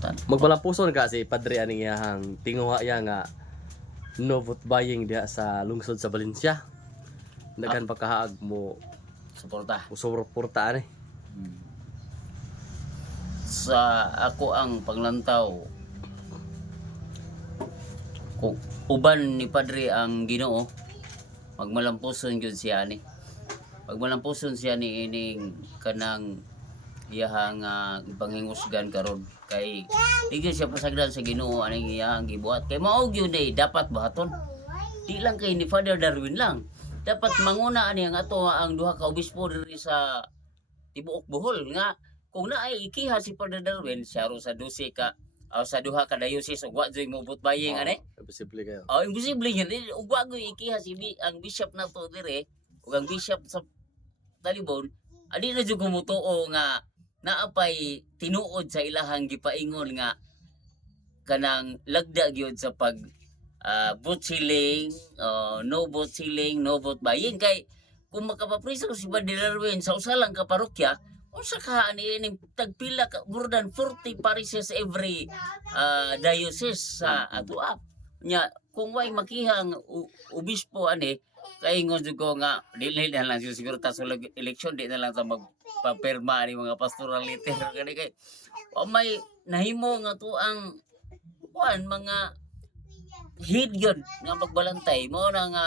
Magmalampuson ka si Padre aning iyahang tinguha iya nga no vote buying diha sa lungsod sa Valencia. Daghan pa kahaag mo Suporta. usuporta ani. Sa ako ang paglantaw, kung uban ni Padre ang Ginoo, magmalampuson gyud siya ni. Magmalampuson siya ni ining kanang iyahang panghingusgan karon kay di siya pasagdan sa Ginoo aning iyahang gibuhat kay mao gyud dapat bahaton. Di lang kay ni Father Darwin lang. Dapat manguna ani ang ato ang duha ka obispo diri sa tibuok Bohol nga kung naay ikiha si Father Darwin siya ro sa 12 ka sa duha ka diocese ug wa joy mo butbaying ani. Posible kayo. Imposible yan. Ug wa gyud ikiha ang bishop na to dire ug ang bishop sa Talibon adi na jud kumutuo nga naapay tinuod sa ilahang gipaingon nga kanang lagda gyud sa pag vote selling, no vote selling, no vote buying kay kung makapapriso si Padre Darwin sa usa lang ka parokya unsa ka ani tagpila ka more than 40 parishes every diocese sa atua nya kung way makihang obispo ani kay ingon jud ko nga dili na lang siguro ta sa election di na lang sa magpapirma ani mga pastoral letter kani kay may nahimo nga tuang kuan mga hid yun nga magbalantay mo na nga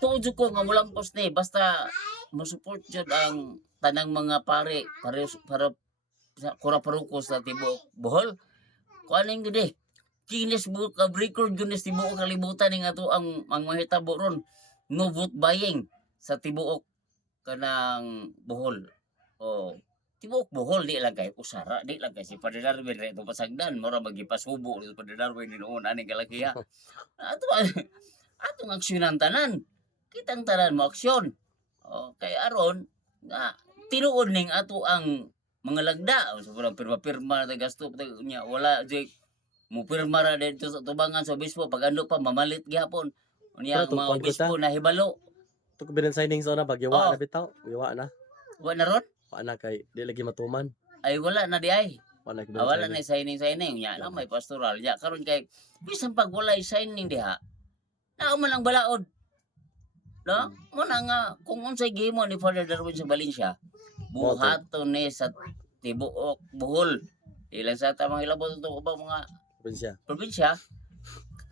tuod ko nga mulampos ni basta mo support jud ang tanang mga pare para kura parukos sa tibuok Bohol kuaning gid Guinness Book of Record Guinness tibuok kalibutan ning ato ang mahitabo ron no vote buying sa tibuok kanang Bohol tibuok Bohol di lang kay usara di lang kay si Padre Darwin re pasagdan mora magipasubo si Padre Darwin noon ani kalakiha atong aksyonan tanan kitang tanan mo aksyon kay aron nga tinuod ning ato ang mga lagda sobrang pirma-pirma na gasto nya wala jay mo pirma ra dito sa tubangan sa obispo pag ando pa mamalit gyapon unya Pero mga tungkol obispo na hibalo Ito binan signing sa na bagyawa na bitaw. Yawa na. wa na ron Wa na kay di lagi matuman. ay wala na di ay Wa na wala na signing nya na may pastoral ya karon kay bisan pag wala signing diha na man lang balaod no mo na nga kung unsay gihimo ni Father Darwin sa Valencia buhaton ni sa tibuok Bohol ilang sa tamang hilabot ito ubang mga probinsya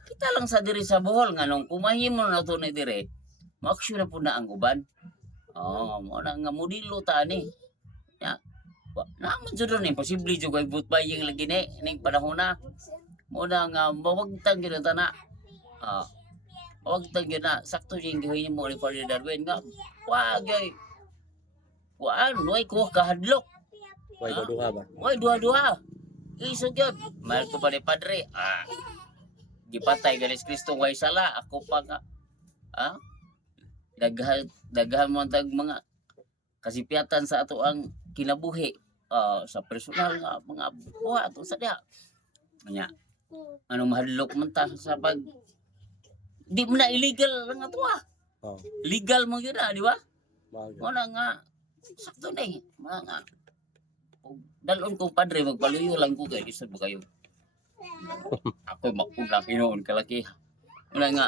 kita lang sa diri sa Bohol nga nung kumahimo na to ni dire maaksyon na po na ang uban mo na nga modelo ta ni ya naman jud ron imposible jud kay vote buying lagi ni ning panahon na mo na nga mawagtang gyud ta na mawagtang gyud na sakto yung gihimo mo ni Father Darwin nga wag ay way ko kahadlok Way duha ba? way duha isog yun mahal ko pa ni Padre gipatay galis Kristo way sala ako pa nga daghan mo tag mga kasipyatan sa ato ang kinabuhi sa personal nga mga buhat sa diha nya anong mahadlok man ta sa pag di mo na illegal nga to legal mo yun di ba mo na nga sakto na mga dalon kong Padre magpaluyo lang ko kay isod mo kayo ako makulang hinoon kalaki wala nga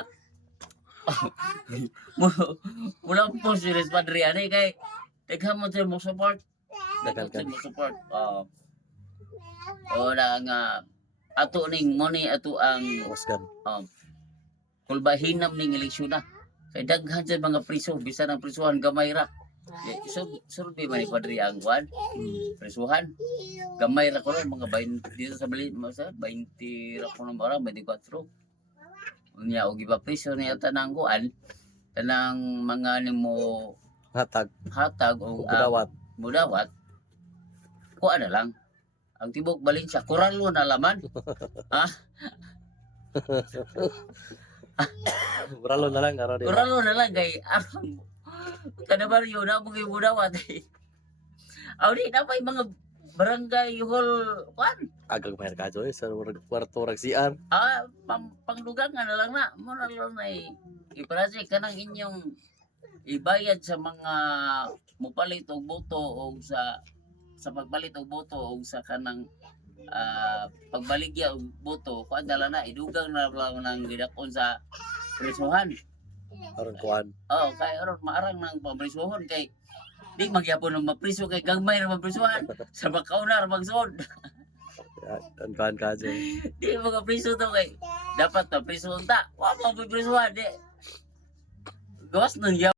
wala po si Padre ani kay daghan mo mo support daghan mo support wala nga ato ning money ato ang kulbahinam ning eleksyon na kay daghan sa mga priso bisan ang prisuhan gamay ra survey man ni Padre ang kwan prisuhan gamay ra ko mga 20 dito sa Bali 20 ra ko ng bara 24 unya og ipapriso niya tanang kuan tanang mga nimo hatag o mudawat kuan na lang ang tibok Valencia kuralo na laman Kuralo na lang araw kuralo na lang kay kada baryo na mong mudawat di na pa mga barangay hall kuan agag mahir ka joy sa kwarto rag CR pangdugangan na lang na mo na lang i-project ka ng inyong ibayad sa mga mupalit og boto o sa pagpalit og boto o sa kanang pagbaligya og boto kuan dala na idugang na lang nang gidakon sa prisuhan. Aron kuan. Oh, kay aron maarang nang pamprisuhon kay di magyapon ng mapriso kay gagmay ra maprisuhan sa bakaw na ra magsud. Ang kuan ka dyan. Di mga priso to kay dapat na priso ta. Wa mo prisuhan di. Gawas nun